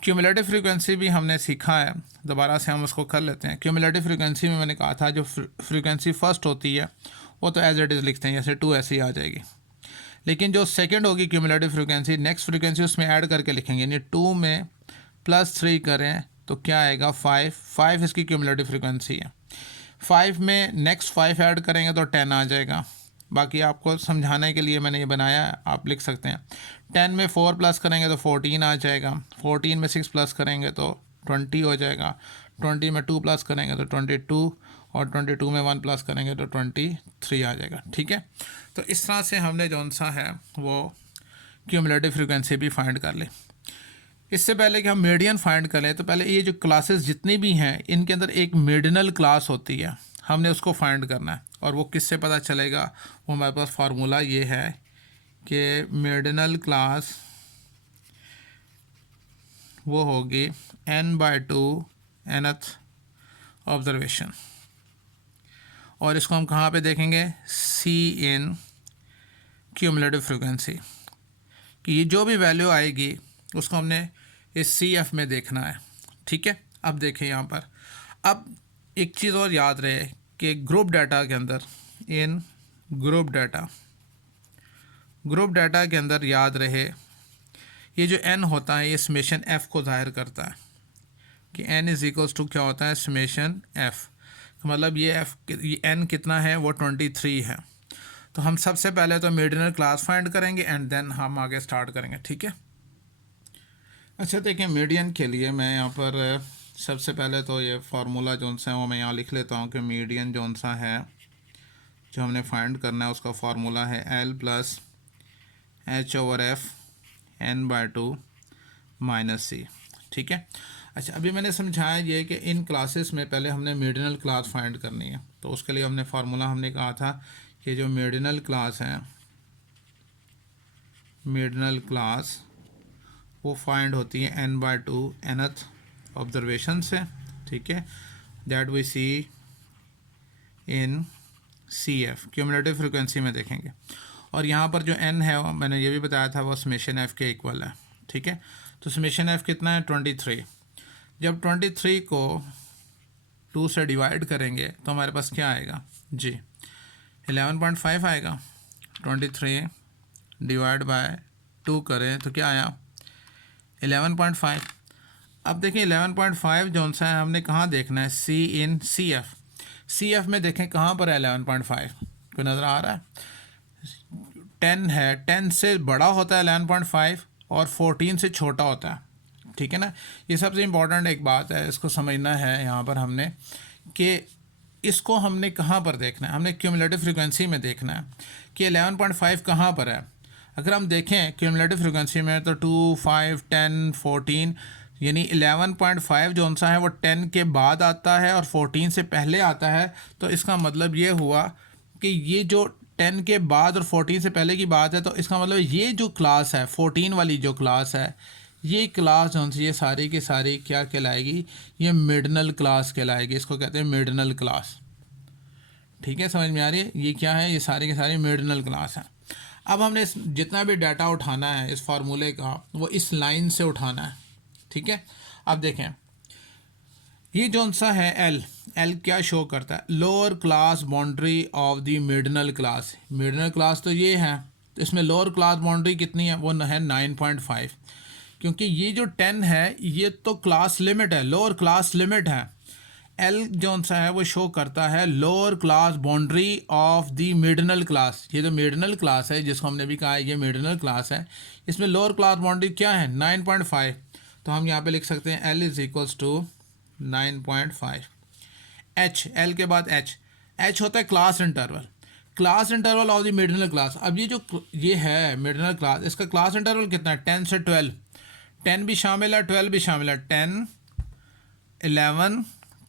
क्यूमुलेटिव फ्रीक्वेंसी भी हमने सीखा है, दोबारा से हम उसको कर लेते हैं। क्यूमुलेटिव फ्रीक्वेंसी में मैंने कहा था जो फ्रीक्वेंसी फर्स्ट होती है वो तो एज इट इज़ लिखते हैं, जैसे 2 ऐसे ही आ जाएगी। लेकिन जो सेकंड होगी क्यूमुलेटिव फ्रीक्वेंसी, नेक्स्ट फ्रीक्वेंसी उसमें ऐड करके लिखेंगे, यानी 2 में +3 करें तो क्या आएगा 5 इसकी क्यूमुलेटिव फ्रीक्वेंसी है। 5 में नेक्स्ट 5 ऐड करेंगे तो 10 आ जाएगा। बाकी आपको समझाने के लिए मैंने ये बनाया है, आप लिख सकते हैं। 10 में 4 प्लस करेंगे तो 14 आ जाएगा। 14 में 6 प्लस करेंगे तो 20 हो जाएगा। 20 में 2 प्लस करेंगे तो 22 और 22 में 1 प्लस करेंगे तो 23 आ जाएगा, ठीक है। तो इस तरह से हमने जौन सा है वो क्यूमुलेटिव फ्रीक्वेंसी भी फाइंड कर ली। इससे पहले कि हम मीडियन फाइंड करें तो पहले ये जो क्लासेस जितनी भी हैं इनके अंदर एक मीडियनल क्लास होती है, हमने उसको फाइंड करना है। और वो किससे पता चलेगा, वो हमारे पास फार्मूला ये है कि मीडियनल क्लास वो होगी n/2 nth ऑब्जर्वेशन। और इसको हम कहाँ पे देखेंगे, C इन क्यूमुलेटिव फ्रीक्वेंसी। कि ये जो भी वैल्यू आएगी उसको हमने इस सी एफ में देखना है, ठीक है। अब देखें यहाँ पर, अब एक चीज़ और याद रहे कि ग्रुप डाटा के अंदर, इन ग्रुप डाटा के अंदर याद रहे ये जो n होता है ये समेशन f को ज़ाहिर करता है कि n इज़ इक्वल्स टू क्या होता है, समेशन f। मतलब ये n कितना है, वो 23 है। तो हम सबसे पहले तो मीडियनल क्लास फाइंड करेंगे एंड देन हम आगे स्टार्ट करेंगे, ठीक है। अच्छा देखिए, मीडियन के लिए मैं यहाँ पर सबसे पहले तो ये फार्मूला जो सा है वो मैं यहाँ लिख लेता हूँ कि मीडियन जो सा है जो हमने फाइंड करना है उसका फार्मूला है L plus H/F n/2 minus C, ठीक है। अच्छा, अभी मैंने समझाया ये कि इन क्लासेस में पहले हमने मीडियनल क्लास फाइंड करनी है, तो उसके लिए हमने फार्मूला हमने कहा था कि जो मीडियनल क्लास है, मीडियनल क्लास वो फाइंड होती है n/2 nth ऑब्जर्वेशन से, ठीक है, that we see in CF cumulative frequency में देखेंगे। और यहाँ पर जो n है मैंने ये भी बताया था वो समेशन f के इक्वल है, ठीक है। तो समेशन f कितना है, 23। जब 23 को 2 से डिवाइड करेंगे तो हमारे पास क्या आएगा जी, 11.5 आएगा। 23 डिवाइड बाय 2 करें तो क्या आया, 11.5। अब देखिए 11.5 जो सा है हमने कहाँ देखना है, C इन CF में देखें कहाँ पर है 11.5, कोई नज़र आ रहा है, 10 है, 10 से बड़ा होता है 11.5 और 14 से छोटा होता है, ठीक है ना। ये सबसे इम्पॉर्टेंट एक बात है, इसको समझना है यहाँ पर हमने कि इसको हमने कहाँ पर देखना है, हमने क्यूमुलेटिव फ्रीक्वेंसी में देखना है कि 11.5 कहाँ पर है। अगर हम देखें क्यूमुलेटिव फ्रीक्वेंसी में तो 2, 5, 10, 14, यानी 11.5 जो सा है वो 10 के बाद आता है और 14 से पहले आता है। तो इसका मतलब ये हुआ कि ये जो 10 के बाद और 14 से पहले की बात है, तो इसका मतलब ये जो क्लास है 14 वाली जो क्लास है, ये क्लास जो सी ये सारी की सारी क्या कहलाएगी, ये मिडनल क्लास कहलाएगी। इसको कहते हैं मिडनल क्लास, ठीक है, समझ में आ रही है। ये क्या है, ये सारी की सारी मिडनल क्लास है। अब हमने जितना भी डाटा उठाना है इस फार्मूले का वो इस लाइन से उठाना है, ठीक है। अब देखें ये जो सा है L क्या शो करता है, lower class boundary of the median class. Median class तो ये है, तो इसमें लोअर क्लास बाउंड्री कितनी है, वो है 9.5, क्योंकि ये जो 10 है ये तो क्लास लिमिट है, लोअर क्लास लिमिट है। L जो सा है वो शो करता है lower class boundary of the median class. ये जो मिडनल क्लास है जिसको हमने भी कहा है ये मिडनल क्लास है, इसमें लोअर क्लास बाउंड्री क्या है, 9.5। तो हम यहाँ पे लिख सकते हैं L is equals to 9.5। L के बाद H होता है class interval of the median class. अब ये जो ये है मिडनल क्लास, इसका क्लास इंटरवल कितना है, 10 से 12, 10 भी शामिल है 12 भी शामिल है, 10, 11,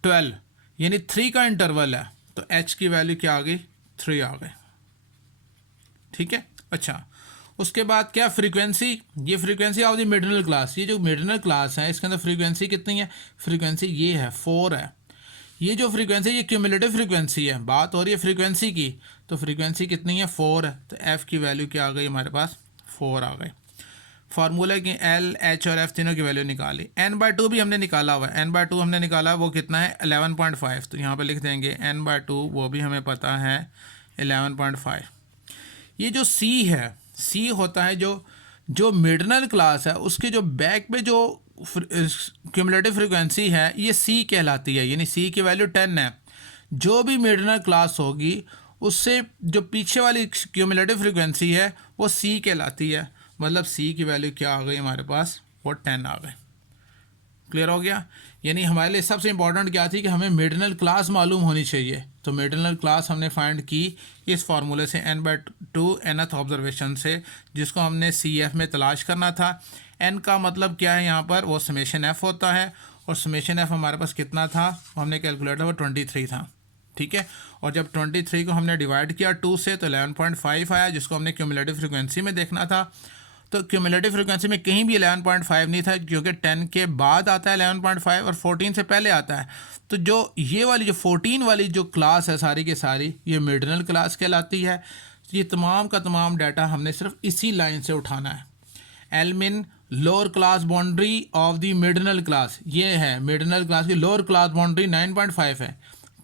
12, यानी 3 का इंटरवल है। तो H की वैल्यू क्या आ गई, 3 आ गई, ठीक है। अच्छा, उसके बाद क्या, फ्रीक्वेंसी, ये frequency of the median class, ये जो मिडनल क्लास है इसके अंदर फ्रीक्वेंसी कितनी है, फ्रीक्वेंसी ये है 4 है। ये जो फ्रीक्वेंसी ये क्यूमुलेटिव फ्रीक्वेंसी है, बात हो रही है फ्रीक्वेंसी की, तो फ्रीक्वेंसी कितनी है, 4 है। तो F की वैल्यू क्या आ गई हमारे पास, 4 आ गई। फार्मूला की L, H और F तीनों की वैल्यू निकाली। n/2 भी हमने निकाला हुआ है, n/2 हमने निकाला, वो कितना है 11.5। तो यहाँ पे लिख देंगे n/2, वो भी हमें पता है 11.5। ये जो C है, C होता है जो मिडनल क्लास है उसके जो बैक पे जो क्यूमुलेटिव फ्रीक्वेंसी है ये C कहलाती है, यानी C की वैल्यू 10 है। जो भी मिडनल क्लास होगी उससे जो पीछे वाली क्यूमुलेटिव फ्रीक्वेंसी है वो C कहलाती है। मतलब C की वैल्यू क्या आ गई हमारे पास, वो 10 आ गई। क्लियर हो गया। यानी हमारे लिए सबसे इंपॉर्टेंट क्या थी कि हमें मिडनल क्लास मालूम होनी चाहिए। तो मिडनल क्लास हमने फाइंड की इस फार्मूले से n/2 nth ऑब्जर्वेशन से, जिसको हमने CF में तलाश करना था। n का मतलब क्या है यहाँ पर, वो समेशन f होता है, और समेशन f हमारे पास कितना था, हमने कैलकुलेटर वो 23 था, ठीक है। और जब 23 को हमने डिवाइड किया 2 से तो 11.5 आया, जिसको हमने क्यूमुलेटिव फ्रीक्वेंसी में देखना था। तो क्यूमुलेटिव फ्रीक्वेंसी में कहीं भी 11.5 नहीं था, क्योंकि 10 के बाद आता है 11.5 और 14 से पहले आता है। तो जो ये वाली जो 14 वाली जो क्लास है सारी की सारी ये मिडनल क्लास कहलाती है। ये तमाम का तमाम डाटा हमने सिर्फ इसी लाइन से उठाना है। L mean lower class boundary of the median class, ये है मिडनल क्लास की लोअर क्लास बाउंड्री 9.5 है।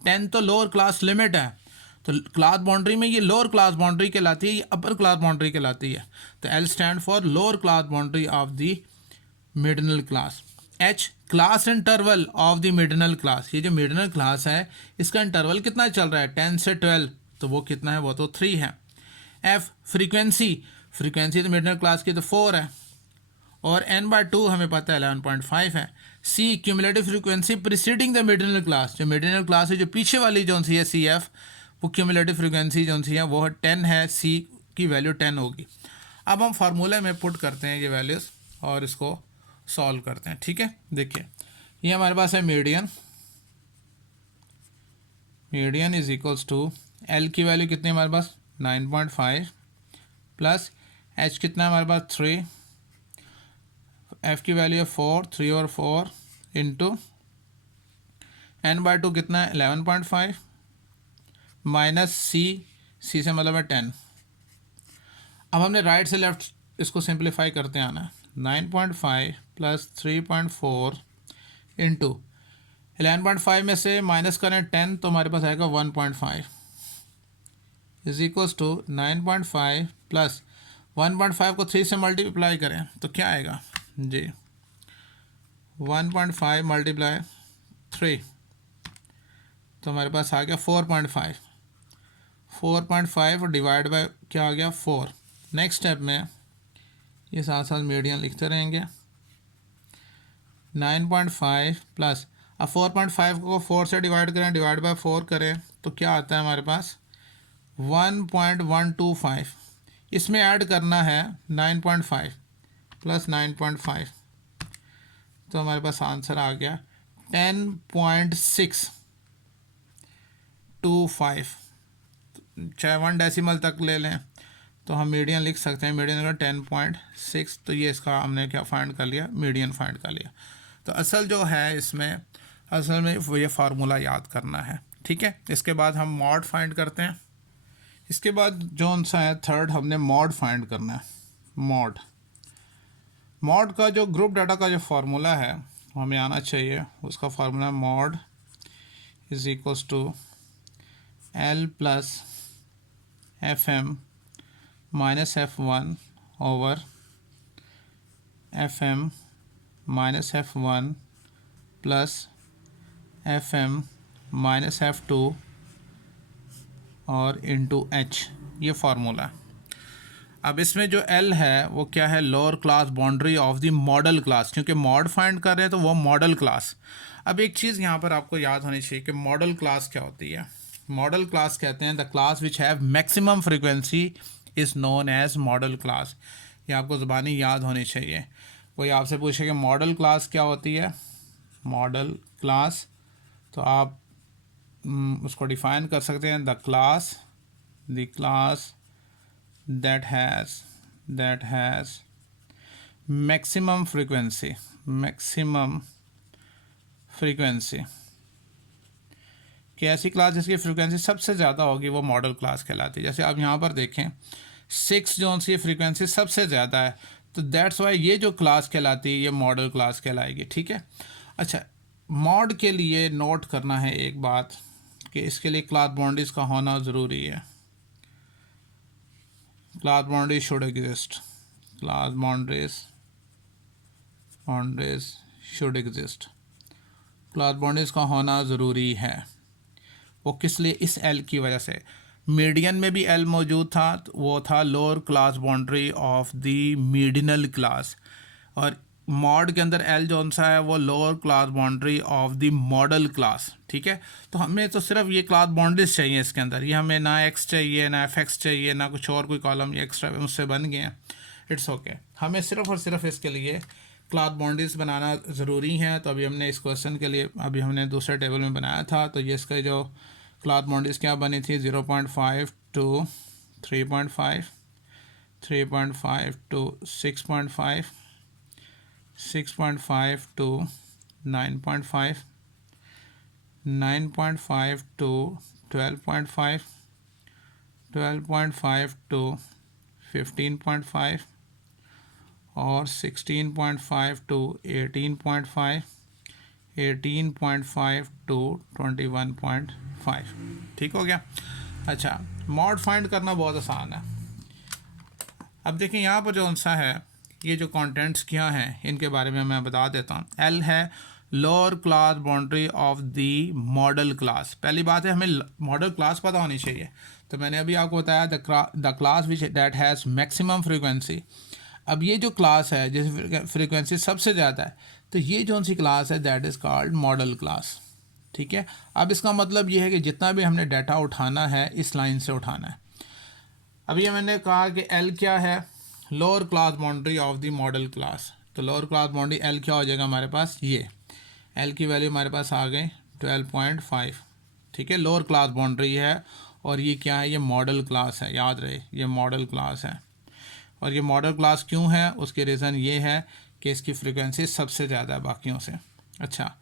10 तो लोअर क्लास लिमिट है, तो क्लास बाउंड्री में ये लोअर क्लास बाउंड्री कहलाती है, ये अपर क्लास बाउंड्री कहलाती है। तो L stand for lower class boundary of the median class. H class interval of the median class, ये जो मिडनल क्लास है इसका इंटरवल कितना चल रहा है 10 से 12, तो वो कितना है, वो तो 3 है। एफ फ्रीक्वेंसी, फ्रीक्वेंसी तो मिडनल क्लास की तो 4 है, और n/2 हमें पता है 11.5 है। C cumulative frequency preceding the median class, जो मिडनल क्लास है जो पीछे वाली जो सी है सी एफ, वो क्यूमुलेटिव फ्रीक्वेंसी जो सी है वो 10 है, सी की वैल्यू 10 होगी। अब हम फार्मूले में पुट करते हैं ये वैल्यूज़ और इसको सॉल्व करते हैं, ठीक है। देखिए ये हमारे पास है median, median is equals to L की वैल्यू कितनी है हमारे पास 9.5 प्लस एच कितना है हमारे पास 3, एफ की वैल्यू है 4, 3 और 4 इंटू n/2 कितना है 11.5 माइनस सी, सी से मतलब है 10। अब हमने राइट से लेफ्ट इसको सिंप्लीफाई करते आना है। 9.5 प्लस 3.4 इंटू 11.5 में से माइनस करें 10 तो हमारे पास आएगा 1.5 इज इक्वल्स टू 9.5 प्लस 1.5 को 3 से मल्टीप्लाई करें तो क्या आएगा जी 1.5 मल्टीप्लाई 3, तो हमारे पास आ गया 4.5, 4.5 डिवाइड बाय क्या आ गया 4। नेक्स्ट स्टेप में ये साथ साथ मीडियन लिखते रहेंगे। 9.5 प्लस, अब 4.5 को 4 से डिवाइड करें, डिवाइड बाय 4 करें तो क्या आता है हमारे पास 1.125, इसमें ऐड करना है 9.5 प्लस 9.5, तो हमारे पास आंसर आ गया 10.625, चाहे 1 डेसिमल तक ले लें तो हम मीडियन लिख सकते हैं। मीडियन का 10.6, तो ये इसका हमने क्या फाइंड कर लिया, मीडियन फाइंड कर लिया। तो असल जो है इसमें असल में वो ये फार्मूला याद करना है, ठीक है। इसके बाद हम मॉड फाइंड करते हैं। इसके बाद जो सा है थर्ड हमने मॉड फाइंड करना है। मॉड, मॉड का जो ग्रुप डाटा का जो फार्मूला है हमें आना चाहिए, उसका formula mode is equals to L plus f m minus F1 over FM minus F1 plus FM minus F2 और इंटू H, ये फार्मूला। अब इसमें जो L है वो क्या है, lower class boundary of the modal class, क्योंकि मॉड फाइंड कर रहे हैं तो वो मॉडल क्लास। अब एक चीज़ यहाँ पर आपको याद होनी चाहिए कि मॉडल क्लास क्या होती है। मॉडल क्लास कहते हैं the class which have maximum frequency is known as modal class. ये आपको ज़बानी याद होनी चाहिए। कोई आपसे पूछे कि मॉडल क्लास क्या होती है, मॉडल क्लास, तो आप उसको डिफ़ाइन कर सकते हैं the class that has maximum frequency कि ऐसी क्लास जिसकी फ्रीक्वेंसी सबसे ज़्यादा होगी वो मॉडल क्लास कहलाती है। जैसे आप यहाँ पर देखें 6 जो सी फ्रीक्वेंसी सबसे ज़्यादा है, तो दैट्स वाई ये जो क्लास कहलाती है ये मॉडल क्लास कहलाएगी, ठीक है। अच्छा, मॉड के लिए नोट करना है एक बात कि इसके लिए क्लास बाउंड्रीज का होना ज़रूरी है। Class boundaries should exist, class boundaries should exist, class boundaries का होना ज़रूरी है। वो किस लिए, इस एल की वजह से। मीडियन में भी एल मौजूद था, तो वो था lower class boundary of the median class, और मॉड के अंदर एल जो सा है वो lower class boundary of the modal class, ठीक है। तो हमें तो सिर्फ ये क्लास बाउंड्रीज चाहिए इसके अंदर, ये हमें ना एक्स चाहिए ना एफ एक्स चाहिए ना कुछ और कोई कॉलम ये एक्स्ट्रा उससे बन गए हैं, इट्स ओके। हमें सिर्फ और सिर्फ इसके लिए क्लास बाउंड्रीज बनाना ज़रूरी है। तो अभी हमने इस क्वेश्चन के लिए अभी हमने दूसरे टेबल में बनाया था, तो ये इसका जो क्लास बाउंड्रीज क्या बनी थी 0.5 to 3.5, 3.5 to 6.5, 6.5 to 9.5, 9.5 to 12.5, 12.5 to 15.5 और 16.5 टू 18.5, 18.5 टू 21.5। ठीक हो गया। अच्छा, मॉड फाइंड करना बहुत आसान है। अब देखिए यहाँ पर जो सा है, ये जो कंटेंट्स क्या हैं इनके बारे में मैं बता देता हूँ। एल है lower class boundary of the modal class. पहली बात है हमें मॉडल क्लास पता होनी चाहिए। तो मैंने अभी आपको बताया the class which that has maximum frequency. अब ये जो क्लास है जिस फ्रीक्वेंसी सबसे ज़्यादा है, तो ये जो सी क्लास है that is called model class. ठीक है। अब इसका मतलब ये है कि जितना भी हमने डाटा उठाना है इस लाइन से उठाना है। अब ये मैंने कहा कि एल क्या है, lower class boundary of the modal class. तो लोअर क्लास बाउंड्री एल क्या हो जाएगा हमारे पास, ये एल की वैल्यू हमारे पास आ गई 12.5। ठीक है, लोअर क्लास बाउंड्री है और ये क्या है, ये मॉडल क्लास है, याद रहे ये मॉडल क्लास है। और ये मॉडल क्लास क्यों है, उसके रीज़न ये है कि इसकी फ्रीक्वेंसी सबसे ज़्यादा है बाकियों से। अच्छा,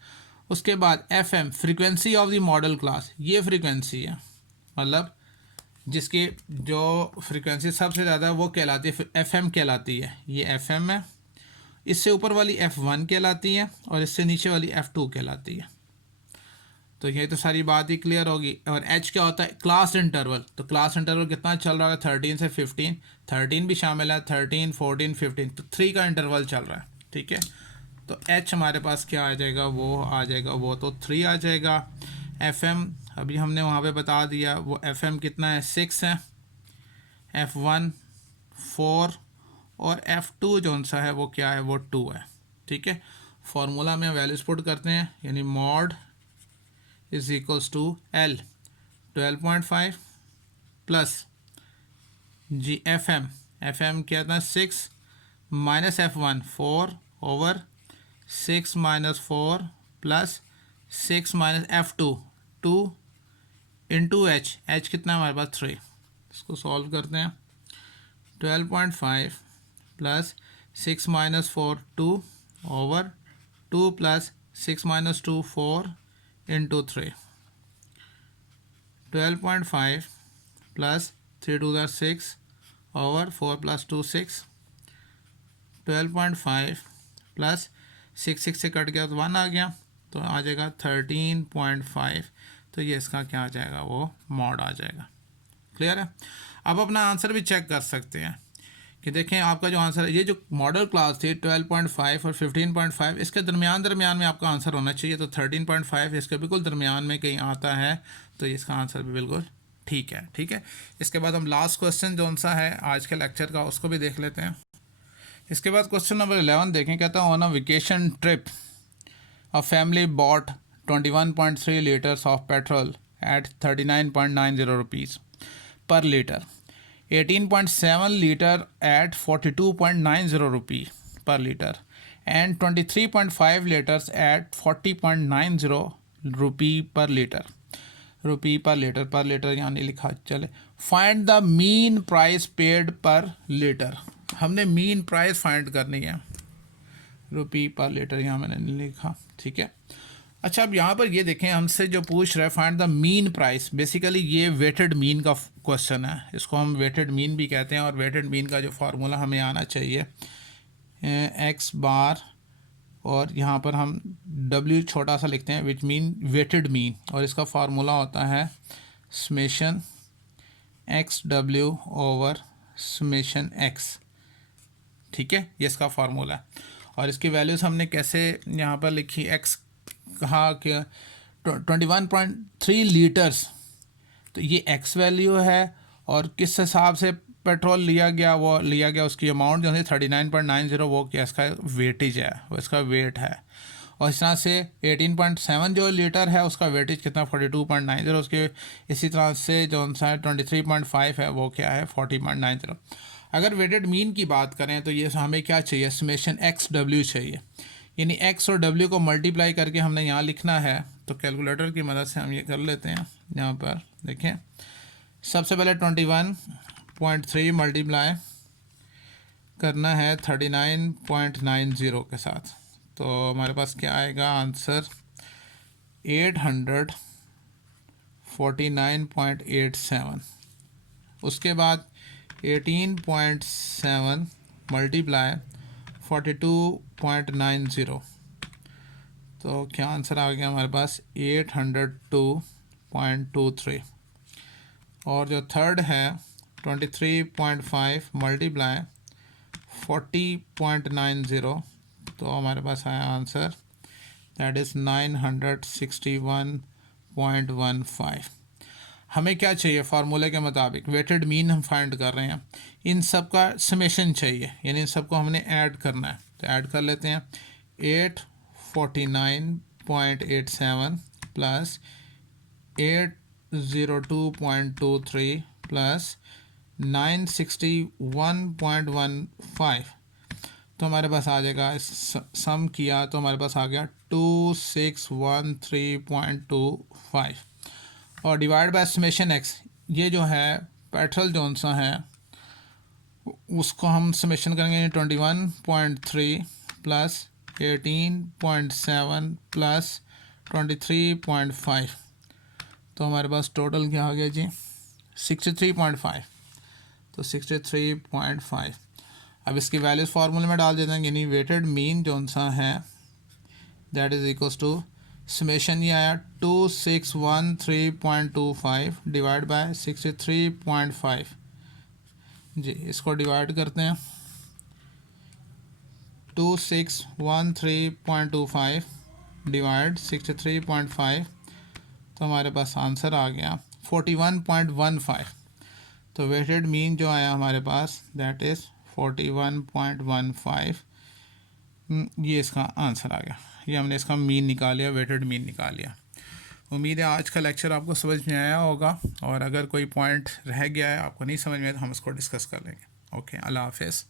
उसके बाद f m frequency of the modal class, ये फ्रीक्वेंसी है, मतलब जिसकी जो फ्रीक्वेंसी सबसे ज़्यादा है वो कहलाती है एफ एम कहलाती है। ये एफ एम है, इससे ऊपर वाली F1 कहलाती है और इससे नीचे वाली F2 कहलाती है। तो ये तो सारी बात ही क्लियर होगी। और H क्या होता है, क्लास इंटरवल। तो क्लास इंटरवल कितना चल रहा है, 13 से 15, 13 भी शामिल है, 13, 14, 15, तो 3 का इंटरवल चल रहा है। ठीक है, तो H हमारे पास क्या आ जाएगा, वो आ जाएगा, वो तो 3 आ जाएगा। FM अभी हमने वहाँ पे बता दिया, वो FM कितना है, 6 है, F1 4 और F2 जो सा है वो क्या है, वो 2 है। ठीक है, फार्मूला में वैल्यूज पुट करते हैं, यानी mode is equals to L 12.5 plus जी एफ एम क्या था 6 minus F1 4 over 6 minus 4 plus 6 minus F2 2 into H कितना है हमारे पास 3। इसको सॉल्व करते हैं, 12.5 plus 6 minus 4 2 over 2 plus 6 minus 2 4 into 3, 12.5 plus 3 2 6 over 4 plus 2 6, 12.5 plus 6 से कट गया तो 1 आ गया, तो आ जाएगा 13.5। तो ये इसका क्या आ जाएगा, वो मॉड आ जाएगा। क्लियर है। अब अपना आंसर भी चेक कर सकते हैं कि देखें आपका जो आंसर है, ये जो मॉडल क्लास थी 12.5 और 15.5, इसके दरमियान में आपका आंसर होना चाहिए। तो 13.5 इसके बिल्कुल दरमियान में कहीं आता है, तो इसका आंसर भी बिल्कुल ठीक है। ठीक है, इसके बाद हम लास्ट क्वेश्चन जो सा है आज के लेक्चर का उसको भी देख लेते हैं। इसके बाद क्वेश्चन नंबर 11 देखें, कहता हूँ on a vacation trip a family bought 21.3 litres of petrol at 39.90 rupees per liter, 18.7 liter at 42.90 rupee per liter, and 23.5 liters at 40.90 rupee per liter। रुपी पर लीटर यहाँ नहीं लिखा, चले। Find the mean price paid पर लीटर, हमने मीन प्राइस फाइंड करनी है, रुपी पर लीटर यहाँ मैंने नहीं लिखा। ठीक है, अच्छा अब यहाँ पर ये देखें, हमसे जो पूछ रहा है find the mean price, basically ये वेटेड मीन का क्वेश्चन है, इसको हम वेटेड मीन भी कहते हैं। और वेटेड मीन का जो फार्मूला हमें आना चाहिए एक्स बार, और यहाँ पर हम डब्ल्यू छोटा सा लिखते हैं विच मीन वेटेड मीन, और इसका फार्मूला होता है summation x W over summation x. ठीक है, ये इसका फार्मूला है। और इसकी वैल्यूज़ हमने कैसे यहाँ पर लिखी, एक्स कहा कि 21.3 लीटर्स, तो ये एक्स वैल्यू है, और किस हिसाब से पेट्रोल लिया गया, वो लिया गया उसकी अमाउंट जो है 39.90, वो क्या इसका वेटेज है, वो इसका वेट है। और इस तरह से 18.7 जो लीटर है उसका वेटेज कितना 42.90, उसके इसी तरह से जो सा 23.5 है वो क्या है 40.90। अगर वेटेड मीन की बात करें तो ये हमें क्या चाहिए, समेशन एक्स डब्ल्यू चाहिए, यानी एक्स और डब्ल्यू को मल्टीप्लाई करके हमने यहाँ लिखना है। तो कैलकुलेटर की मदद से हम ये कर लेते हैं। यहाँ पर देखें, सबसे पहले 21.3 मल्टीप्लाई करना है 39.90 के साथ, तो हमारे पास क्या आएगा आंसर 849.87। उसके बाद 18.7 मल्टीप्लाई 42.90। तो क्या आंसर आ गया हमारे पास 802.23। और जो थर्ड है 23.5 मल्टीप्लाई 40.90, तो हमारे पास आया आंसर दैट इज़ 961.15। हमें क्या चाहिए फार्मूले के मुताबिक, वेटेड मीन हम फाइंड कर रहे हैं, इन सब का समेशन चाहिए, यानी इन सबको हमने ऐड करना है। तो ऐड कर लेते हैं 849.87 प्लस 802.23 प्लस 961.15, तो हमारे पास आ जाएगा, सम किया तो हमारे पास आ गया 2613.25 और डिवाइड बाय समेशन एक्स। ये जो है पेट्रोल जोन सा है उसको हम समेशन करेंगे 21.3 प्लस 18.7 प्लस 23.5, तो हमारे पास टोटल क्या आ गया जी 63.5। तो 63.5। अब इसकी वैल्यूज़ फार्मूले में डाल देते हैं, यानी वेटेड मीन जो सा है that is equals to summation ये आया 2613.25 डिवाइड बाय 63.5। जी इसको डिवाइड करते हैं 2613.25 डिवाइड 63.5, तो हमारे पास आंसर आ गया 41.15। तो वेटेड मीन जो आया हमारे पास दैट इज़ 41.15। ये इसका आंसर आ गया, ये हमने इसका मीन निकाल लिया, वेटेड मीन निकाल लिया। उम्मीद है आज का लेक्चर आपको समझ में आया होगा, और अगर कोई पॉइंट रह गया है आपको नहीं समझ में तो हम इसको डिस्कस कर लेंगे। ओके, अल्लाह हाफ़िज़।